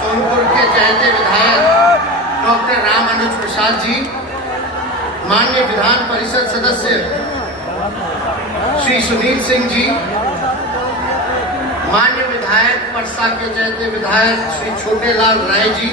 सोनपुर के चहेते विधायक डॉक्टर राम अनुज प्रसाद जी, माननीय विधान परिषद सदस्य श्री सुनील सिंह जी, माननीय विधायक परसा के चहेते विधायक श्री छोटेलाल राय जी,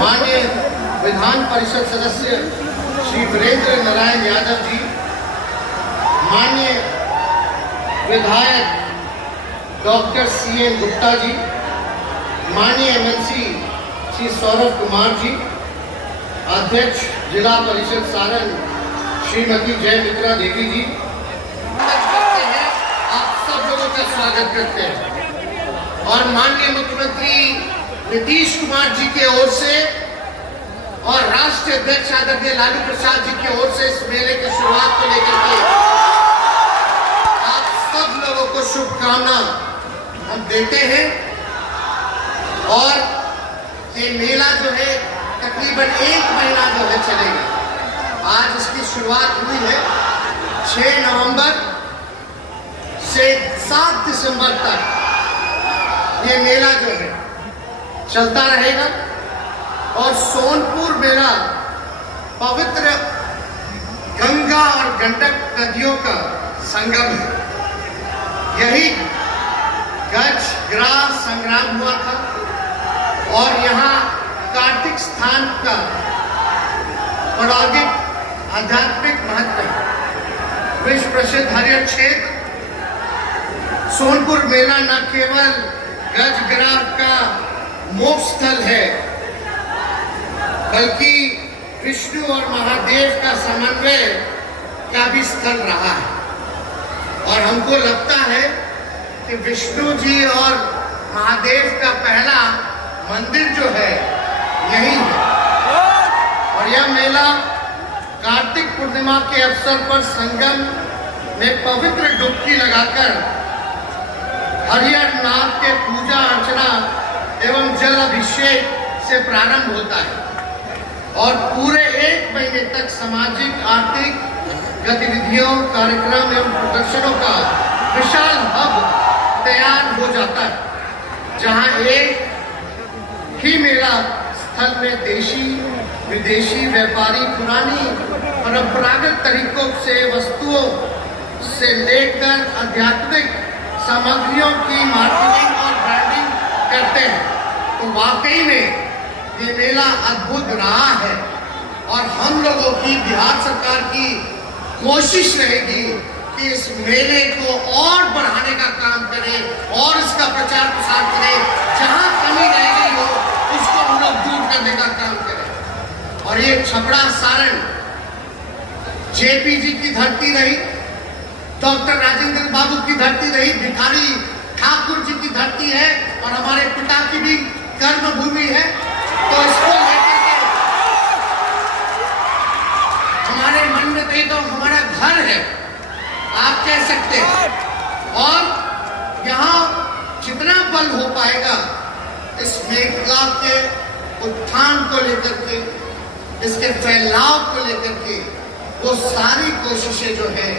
माननीय विधान परिषद सदस्य श्री वीरेंद्र नारायण यादव जी, माननीय विधायक डॉक्टर CN गुप्ता जी, माननीय MLC श्री सौरभ कुमार जी, अध्यक्ष जिला परिषद सारण श्रीमती जय मित्रा देवी जी, आप सब लोगों का स्वागत करते हैं। और माननीय मुख्यमंत्री नीतीश कुमार जी के ओर से और राष्ट्रीय अध्यक्ष आदरणीय लालू प्रसाद जी की ओर से इस मेले की शुरुआत को लेकर के आप सब लोगों को शुभकामना हम देते हैं। और ये मेला जो है तकरीबन 1 महीना जो है चलेगा। आज इसकी शुरुआत हुई है 6 नवंबर से 7 दिसंबर तक ये मेला जो है चलता रहेगा। और सोनपुर मेला पवित्र गंगा और गंडक नदियों का संगम है। यही गज ग्रास संग्राम हुआ था और यहाँ कार्तिक स्थान का पौराणिक आध्यात्मिक महत्व है। विश्व प्रसिद्ध हरियर क्षेत्र सोनपुर मेला न केवल गजग्राह का मोक्ष स्थल है, बल्कि विष्णु और महादेव का समन्वय का भी स्थल रहा है। और हमको लगता है कि विष्णु जी और महादेव का पहला मंदिर जो है यही है। और यह मेला कार्तिक पूर्णिमा के अवसर पर संगम में पवित्र डुबकी लगाकर हरियर नाग के पूजा अर्चना एवं जल अभिषेक से प्रारंभ होता है और पूरे 1 महीने तक सामाजिक आर्थिक गतिविधियों, कार्यक्रम एवं प्रदर्शनों का विशाल हब तैयार हो जाता है, जहां एक ही मेला स्थल में देशी विदेशी व्यापारी पुरानी परंपरागत तरीकों से वस्तुओं से लेकर आध्यात्मिक सामग्रियों की मार्केटिंग और ब्रांडिंग करते हैं। तो वाकई में ये मेला अद्भुत रहा है और हम लोगों की बिहार सरकार की कोशिश रहेगी कि इस मेले को और बढ़ाने का काम करें और इसका प्रचार प्रसार करें। जहां कमी रह गई हो उसको हम लोग दूर करने का काम करें। और ये छपरा सारण JP जी की धरती रही, डॉक्टर राजेंद्र बाबू की धरती रही, भिखारी ठाकुर जी की धरती है और हमारे पिता की भी कर्म भूमि है। तो इसको लेकर के हमारे मन में कहीं तो हमारा घर है, आप कह सकते हैं। और यहाँ जितना बल हो पाएगा इस मेला के उत्थान को लेकर के, इसके फैलाव को लेकर के, वो सारी कोशिशें जो है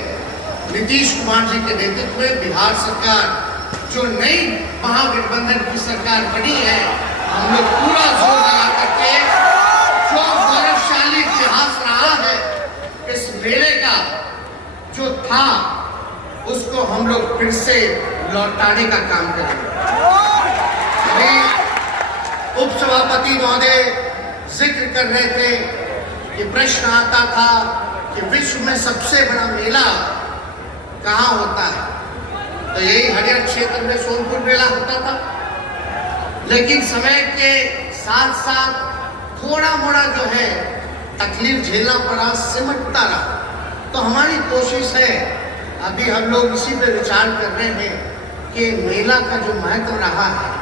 नीतीश कुमार जी के नेतृत्व में बिहार सरकार जो नई महागठबंधन की सरकार बनी है, हम लोग पूरा जोर लगा करके जो गौरवशाली इतिहास रहा है इस मेले का जो था उसको हम लोग फिर से लौटाने का काम करेंगे। अभी उपसभापति महोदय जिक्र कर रहे थे कि प्रश्न आता था कि विश्व में सबसे बड़ा मेला कहाँ होता है, तो यही हरियर क्षेत्र में सोनपुर मेला होता था। लेकिन समय के साथ साथ थोड़ा मोड़ा जो है तकलीफ झेलना पड़ा, सिमटता रहा। तो हमारी कोशिश है, अभी हम लोग इसी पे विचार कर रहे हैं कि मेला का जो महत्व रहा है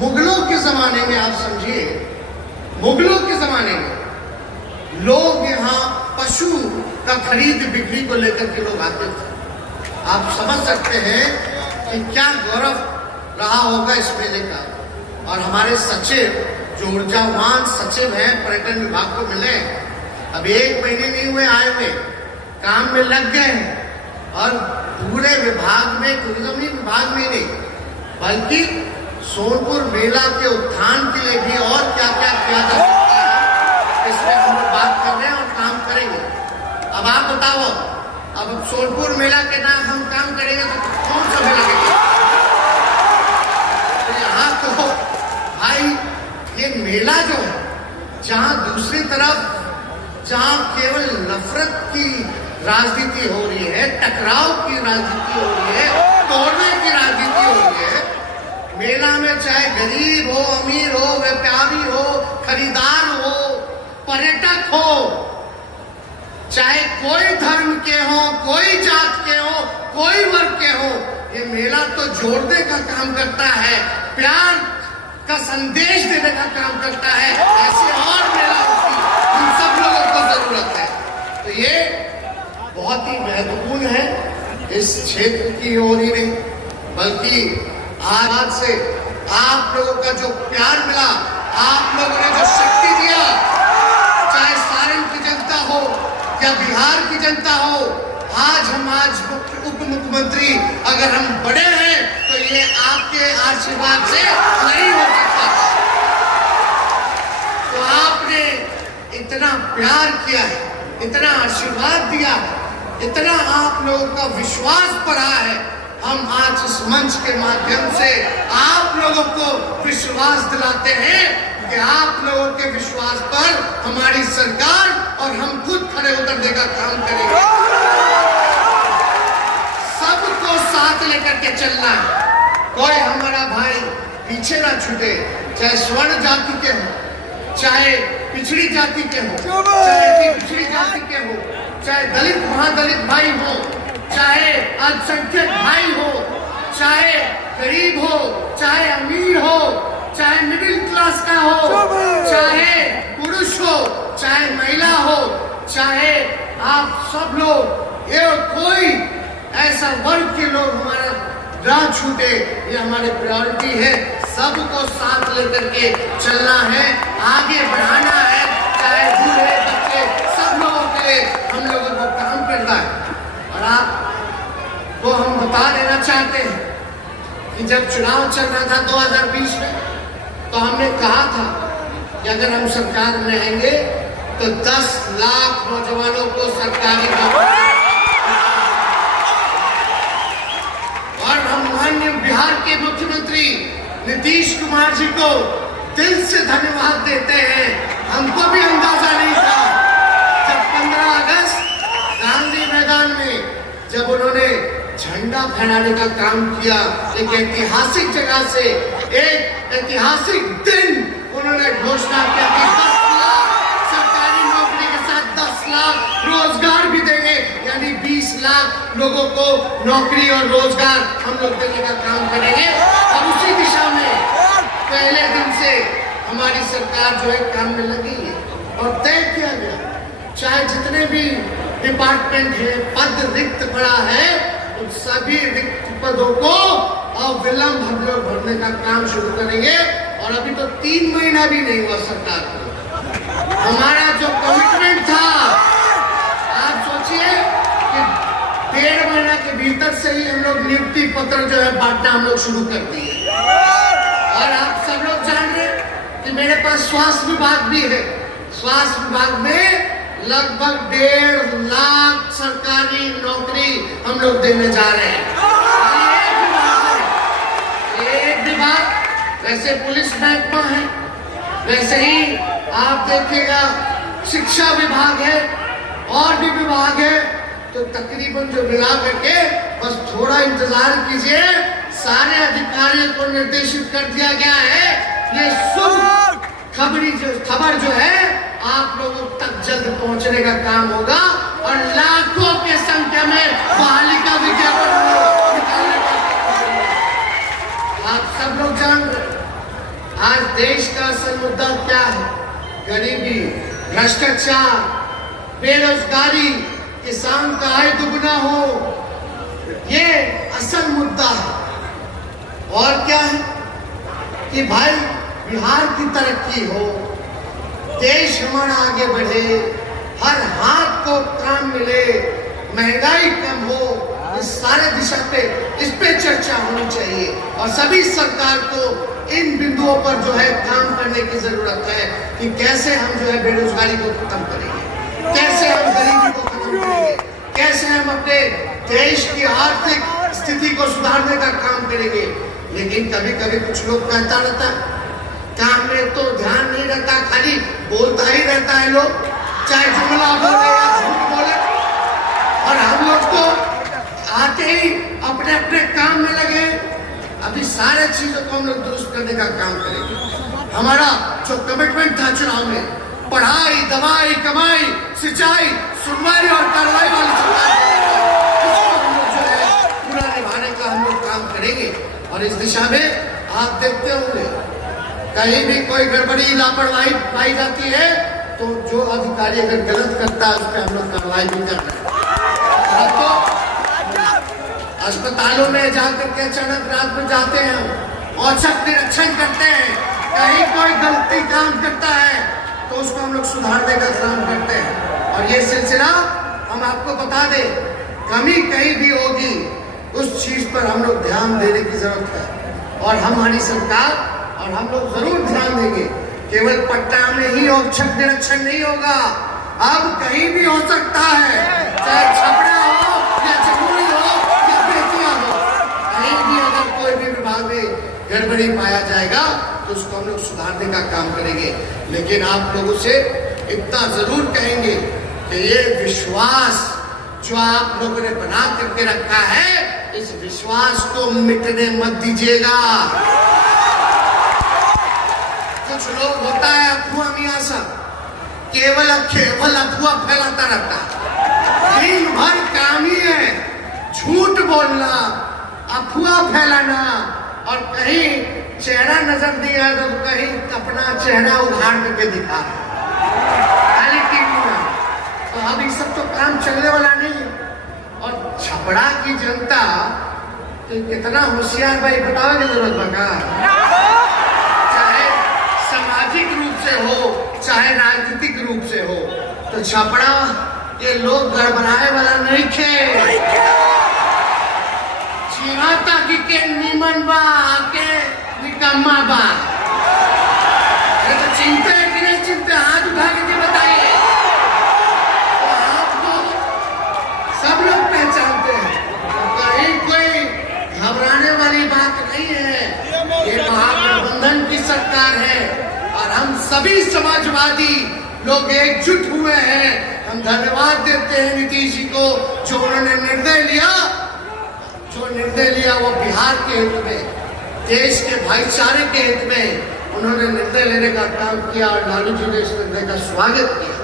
मुगलों के जमाने में, आप समझिए मुगलों के जमाने में लोग यहाँ पशु का खरीद बिक्री को लेकर के लोग आते थे। आप समझ सकते हैं कि क्या गौरव रहा होगा इस मेले का। और हमारे सचिव जो ऊर्जावान सचिव हैं पर्यटन विभाग को मिले, अभी 1 महीने नहीं हुए आए हुए, काम में लग गए हैं और पूरे विभाग में, टूरिज्म विभाग में नहीं बल्कि सोनपुर मेला के उत्थान के लिए भी और क्या क्या किया जा सकता है, इसमें हम लोग बात कर रहे हैं और काम करेंगे। अब आप बताओ, अब सोनपुर मेला के नाम हम काम करेंगे तो कौन सा मेला करेंगे? तो यहाँ तो भाई ये मेला जो है, जहाँ दूसरी तरफ जहाँ केवल नफरत की राजनीति हो रही है, टकराव की राजनीति हो रही है, तोड़ने की राजनीति हो रही है, मेला में चाहे गरीब हो, अमीर हो, व्यापारी हो, खरीदार हो, पर्यटक हो, चाहे कोई धर्म के हो, कोई जात के हो, कोई वर्ग के हो, ये मेला तो जोड़ने का काम करता है, प्यार का संदेश देने का काम करता है। ऐसे और मेला होती हम सब लोगों को जरूरत है। तो ये बहुत ही महत्वपूर्ण है, इस क्षेत्र की ओर ही नहीं बल्कि आज से आप लोगों का जो प्यार मिला, आप लोगों ने जो शक्ति दिया, चाहे सारण की जनता हो या बिहार की जनता हो, आज उप मुख्यमंत्री अगर हम बड़े हैं तो ये आपके आशीर्वाद से नहीं हो सकता। तो आपने इतना प्यार किया है, इतना आशीर्वाद दिया है, इतना आप लोगों का विश्वास बढ़ा है। हम आज इस मंच के माध्यम से आप लोगों को विश्वास दिलाते हैं कि आप लोगों के विश्वास पर हमारी सरकार और हम खुद खड़े उतरने का काम करेंगे। सबको साथ लेकर के चलना है, कोई हमारा भाई पीछे ना छूटे, चाहे स्वर्ण जाति के हो, चाहे पिछड़ी जाति के हो, चाहे पिछड़ी जाति के हो, चाहे दलित महादलित भाई हो, चाहे अल्पसंख्यक भाई हो, चाहे गरीब हो, चाहे अमीर हो, चाहे मिडिल क्लास का हो, चाहे पुरुष हो, चाहे महिला हो, चाहे आप सब लोग, ये कोई ऐसा वर्ग के लोग हमारा राह छूटे, ये हमारी प्रायोरिटी है। सबको साथ लेकर के चलना है, आगे बढ़ाना है, चाहे बूढ़े बच्चे सब लोगों के लिए हम लोगों को काम करना है। और आपको हम बता देना चाहते हैं कि जब चुनाव चल रहा था 2020 में, तो हमने कहा था कि अगर हम सरकार में रहेंगे तो 10 लाख नौजवानों को सरकारी नौकरी, और हम माननीय बिहार के मुख्यमंत्री नीतीश कुमार जी को दिल से धन्यवाद देते हैं। हमको भी अंदाजा नहीं था जब 15 अगस्त गांधी मैदान में जब उन्होंने झंडा फहराने का काम किया, एक ऐतिहासिक जगह से एक ऐतिहासिक दिन उन्होंने घोषणा किया कि 10 लाख सरकारी नौकरी के साथ 10 लाख रोजगार भी देंगे, यानी 20 लाख लोगों को नौकरी और रोजगार हम लोग देने का काम करेंगे। और उसी दिशा में पहले दिन से हमारी सरकार जो है काम में लगी है और तय किया गया, चाहे जितने भी डिपार्टमेंट है, पद रिक्त पड़ा है, उन सभी रिक्त पदों को अविलंब हम लोग भरने का काम शुरू करेंगे। और अभी तो 3 महीना भी नहीं हुआ सरकार को। हमारा जो कमिटमेंट था, आप सोचिए कि 1.5 महीना के भीतर से ही हम लोग नियुक्ति पत्र जो है बांटना हम लोग शुरू कर दिए। और आप सब लोग जान रहे कि मेरे पास स्वास्थ्य विभाग भी है। स्वास्थ्य विभाग में लगभग 1.5 लाख सरकारी नौकरी हम लोग देने जा रहे हैं। एक विभाग वैसे पुलिस महकमा है, वैसे ही आप देखिएगा शिक्षा विभाग है और भी विभाग है। तो तकरीबन जो मिला करके बस थोड़ा इंतजार कीजिए, सारे अधिकारियों को निर्देशित कर दिया गया है। ये शुभ खबर जो है आप लोगों तक जल्द पहुंचने का काम होगा और लाखों के संख्या में बहाली का विज्ञापन निकालने का। आप सब लोग जान रहे आज देश का असल मुद्दा क्या है? गरीबी, भ्रष्टाचार, बेरोजगारी, किसान का आय दुगना हो, ये असल मुद्दा है। और क्या है कि भाई बिहार की तरक्की हो, देश हमारा आगे बढ़े, हर हाथ को काम मिले, महंगाई कम हो, इस सारे दिशा पे इस पे चर्चा होनी चाहिए और सभी सरकार को इन बिंदुओं पर जो है काम करने की जरूरत है कि कैसे हम जो है बेरोजगारी को खत्म करेंगे, कैसे हम गरीबी को खत्म करेंगे, कैसे हम अपने देश की आर्थिक स्थिति को सुधारने का काम करेंगे। लेकिन कभी कभी कुछ लोग कहता रहता है, काम में तो ध्यान नहीं रहता, खाली बोलता ही रहता है लोग, चाहे जुमला बोले या झूठ बोले, और हम लोग तो आते ही अपने अपने काम में लगे। अभी सारे चीजों को हम लोग दुरुस्त करने का काम करेंगे। हमारा जो कमिटमेंट था चुनाव में, पढ़ाई, दवाई, कमाई, सिंचाई, सुनवाई और कार्रवाई वाली सरकार, उसको हम लोग जो है पूरा निभाने का हम लोग काम करेंगे। और इस दिशा में आप देखते होंगे कहीं भी कोई गड़बड़ी, लापरवाही पाई जाती है तो जो अधिकारी अगर गलत करता है उस पर हम लोग कार्रवाई भी कर रहे हैं। तो अस्पतालों में जाकर के अचानक रात में जाते हैं, औचक निरीक्षण करते हैं, कहीं कोई गलती काम करता है तो उसको हम लोग सुधारने का काम करते हैं। और ये सिलसिला हम आपको बता दें, कमी कहीं भी होगी उस चीज पर हम लोग ध्यान देने की जरूरत है। और हमारी सरकार और हम लोग जरूर ध्यान देंगे। केवल पट्टा में ही औचक निरीक्षण नहीं होगा, अब कहीं भी हो सकता है, चाहे छपड़ा हो या जमुई हो या बेतिया हो, कहीं भी अगर कोई भी विभाग में गड़बड़ी पाया जाएगा तो उसको हम लोग सुधारने का काम करेंगे। लेकिन आप लोगों से इतना जरूर कहेंगे कि ये विश्वास जो आप लोगों ने बना करके रखा है, इस विश्वास को मिटने मत दीजिएगा। कुछ लोग होता है अफवाह मियां साहब, केवल अफवाह फैलाता रहता है, दिन भर काम ही है झूठ बोलना, अफवाह फैलाना, और कहीं चेहरा नजर नहीं आया तो कहीं अपना चेहरा उघाड़ करके दिखा खाली टीवी में। तो अब ये सब तो काम चलने वाला नहीं। और छपड़ा की जनता तो कितना होशियार भाई बताओगे जरूरत बका, चाहे सामाजिक रूप से हो चाहे राजनीतिक रूप से हो, तो छपड़ा के लोग गड़बड़ाए वाला नहीं थे। चिराता की के नीमन बा के निकम्मा बा, ये तो चिंता है कि नहीं चिंता, हाथ उठा के बताइए। तो आपको सब लोग पहचानते हैं, कहीं कोई घबराने वाली बात नहीं है। ये महागठबंधन की सरकार है और हम सभी समाजवादी लोग एकजुट हुए हैं। हम धन्यवाद देते हैं नीतीश जी को, जो उन्होंने निर्णय लिया वो बिहार के हित में, देश के भाईचारे के हित में उन्होंने निर्णय लेने का काम किया और लालू जी ने इस निर्णय का स्वागत किया।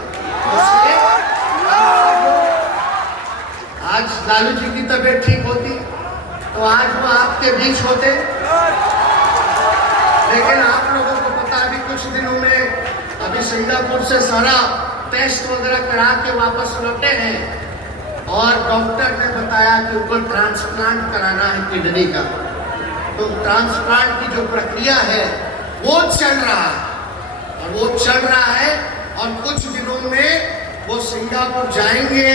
आज लालू जी की तबीयत ठीक होती तो आज वो आपके बीच होते, लेकिन आप लोगों को पता अभी कुछ दिनों में अभी सिंगापुर से सारा टेस्ट वगैरह करा के वापस लौटे हैं और डॉक्टर ने बताया कि उनको ट्रांसप्लांट कराना है किडनी का। तो ट्रांसप्लांट की जो प्रक्रिया है वो चल रहा है और कुछ दिनों में वो सिंगापुर जाएंगे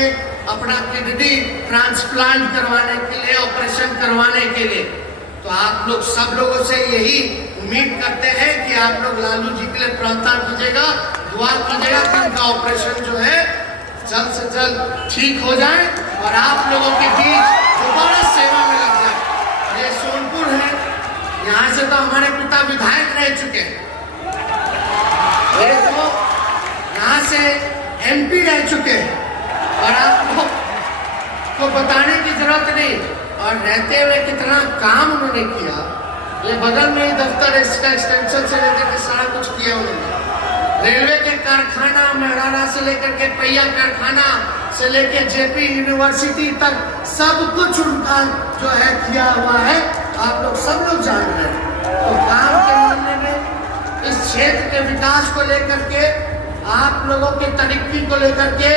अपना किडनी ट्रांसप्लांट करवाने के लिए, ऑपरेशन करवाने के लिए। तो आप लोग सब लोगों से यही उम्मीद करते हैं कि आप लोग लालू जी के लिए प्रार्थना कीजिएगा, दुआ कीजिएगा कि उनका ऑपरेशन जो है जल्द से जल्द ठीक हो जाए और आप लोगों के बीच दोबारा सेवा में लग जाए। ये सोनपुर है, यहाँ से तो हमारे पिता विधायक रह चुके हैं, ये तो यहाँ से एमपी रह चुके हैं और आप लोग को बताने की जरूरत नहीं। और रहते हुए कितना काम उन्होंने किया, ये बगल में ही दफ्तर, इसका एक्सटेंशन से लेकर के सारा कुछ किया उन्होंने। रेलवे के कारखाना मेहराना से लेकर के पहिया कारखाना से लेकर जेपी यूनिवर्सिटी तक सब कुछ उनका जो है किया हुआ है, आप लोग सब लोग जान रहे हैं। तो काम के मामले में इस क्षेत्र के विकास को लेकर के, आप लोगों के तरक्की को लेकर के,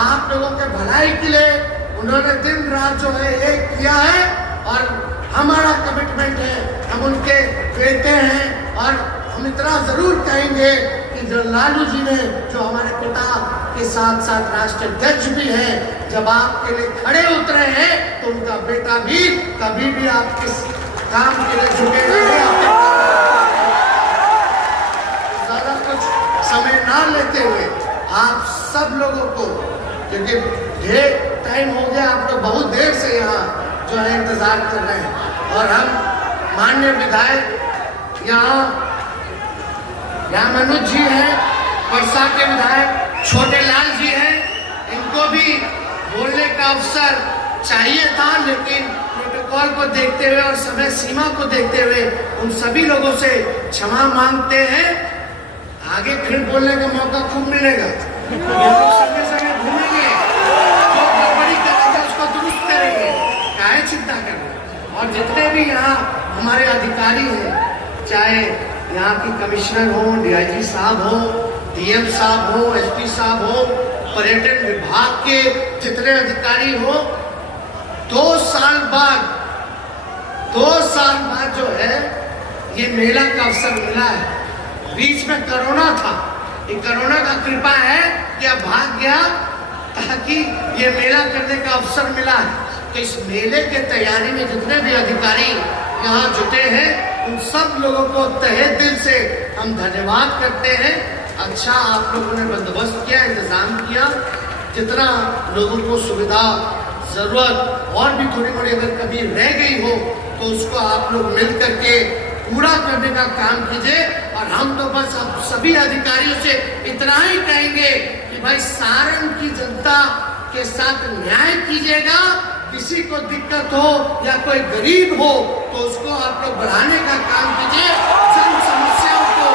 आप लोगों के भलाई के लिए उन्होंने दिन रात जो है एक किया है और हमारा कमिटमेंट है, हम उनके बेटे हैं। और हम इतना जरूर कहेंगे कि जो लालू जी ने, जो हमारे पिता के साथ साथ राष्ट्राध्यक्ष भी हैं, जब आपके लिए खड़े उतरे हैं तो उनका बेटा भी कभी भी आपके काम के लिए झुकेगा नहीं। लेकिन ढेर टाइम हो गया, आप लोग बहुत देर से यहाँ जो है इंतजार कर रहे हैं। और हम माननीय विधायक यहाँ मनोज जी हैं, परसा के विधायक छोटे लाल जी हैं, इनको भी बोलने का अवसर चाहिए था, लेकिन प्रोटोकॉल को देखते हुए और समय सीमा को देखते हुए उन सभी लोगों से क्षमा मांगते हैं। आगे फिर बोलने का मौका खूब मिलेगा, समय समय घूमेंगे, जो गड़बड़ी करेंगे उसको दुरुस्त करेंगे, काहे चिंता करना। और जितने भी यहाँ हमारे अधिकारी हैं, चाहे यहाँ की कमिश्नर हो, डीआईजी साहब हो, डीएम साहब हो, एसपी साहब हो, पर्यटन विभाग के जितने अधिकारी हो, 2 साल बाद जो है ये मेला का अवसर मिला है। बीच में कोरोना था, ये कोरोना का कृपा है कि अब भाग गया, ताकि ये मेला करने का अवसर मिला है। तो इस मेले के तैयारी में जितने भी अधिकारी यहाँ जुटे हैं, उन सब लोगों को तहे दिल से हम धन्यवाद करते हैं। अच्छा आप लोगों ने बंदोबस्त किया, इंतजाम किया, जितना लोगों को सुविधा जरूरत और भी थोड़ी बड़ी अगर कभी रह गई हो तो उसको आप लोग मिल करके पूरा करने का काम कीजिए। और हम तो बस अब सभी अधिकारियों से इतना ही कहेंगे कि भाई सारण की जनता के साथ न्याय कीजिएगा। किसी को दिक्कत हो या कोई गरीब हो तो उसको आप लोग बढ़ाने का काम कीजिए, जन समस्याओं को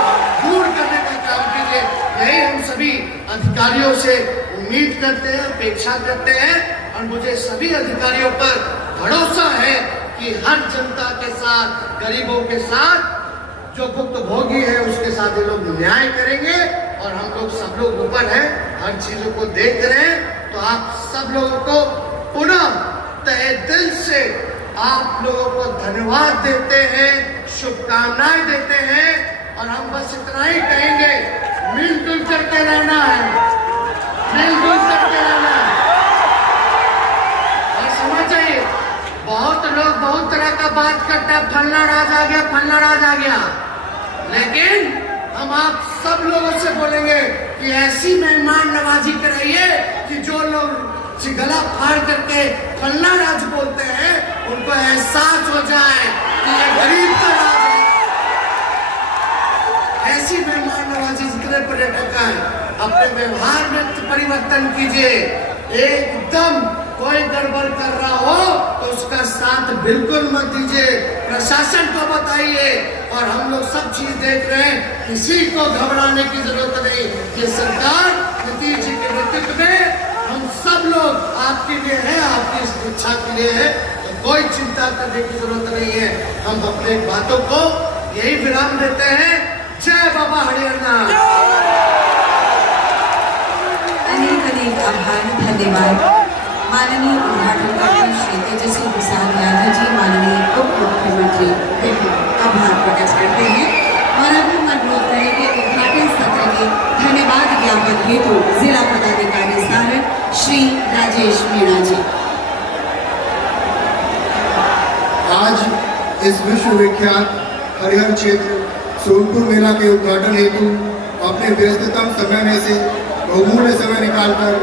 दूर करने का काम कीजिए। यही हम सभी अधिकारियों से उम्मीद करते हैं, अपेक्षा करते हैं। और मुझे सभी अधिकारियों पर भरोसा है कि हर जनता के साथ, गरीबों के साथ, जो भुक्तभोगी है उसके साथ ये लोग न्याय करेंगे। और हम लोग सब लोग ऊपर हैं, हर चीजों को देख रहे हैं। तो आप सब लोगों को पुनः तहे दिल से आप लोगों को धन्यवाद देते हैं, शुभकामनाएं देते हैं। और हम बस इतना ही कहेंगे, मिलजुल करके रहना है, मिलजुल करके रहना है। और समझ जाइए, बहुत लोग बहुत तरह का बात करते हैं, फलना राज आ गया, फलना राज आ गया। लेकिन हम आप सब लोगों से बोलेंगे कि ऐसी मेहमान नवाजी कराइए कि जो लोग गला फाड़ करके फलना राज बोलते हैं, उनको एहसास हो जाए कि ये गरीब का राज है। ऐसी मेहमान नवाजी जितने पर्यटक हैं, अपने व्यवहार में परिवर्तन कीजिए। एकदम कोई गड़बड़ कर रहा हो तो उसका साथ बिल्कुल मत दीजिए, प्रशासन को बताइए। और हम लोग सब चीज देख रहे हैं, किसी को घबराने की जरूरत नहीं। ये सरकार नीतीश जी के नेतृत्व में हम सब लोग आपके लिए है, आपकी इस इच्छा के लिए है, तो कोई चिंता करने की जरूरत नहीं है। हम अपने बातों को यही विराम देते हैं। जय बाबा हरियाणा। अनेक अनेक आभार, धन्यवाद। माननीय उद्घाटनकर्ता श्री तेजस्वी प्रसाद यादव जी, माननीय उप मुख्यमंत्री, आभार प्रकट करते हैं। और अब हम अनुरोध करेंगे उद्घाटन सत्र के धन्यवाद ज्ञापन हेतु जिला पदाधिकारी सारण श्री राजेश मीणा जी। आज इस विश्वविख्यात हरिहर क्षेत्र सोनपुर मेला के उद्घाटन हेतु अपने व्यस्ततम समय में से बहुमूल्य समय निकालकर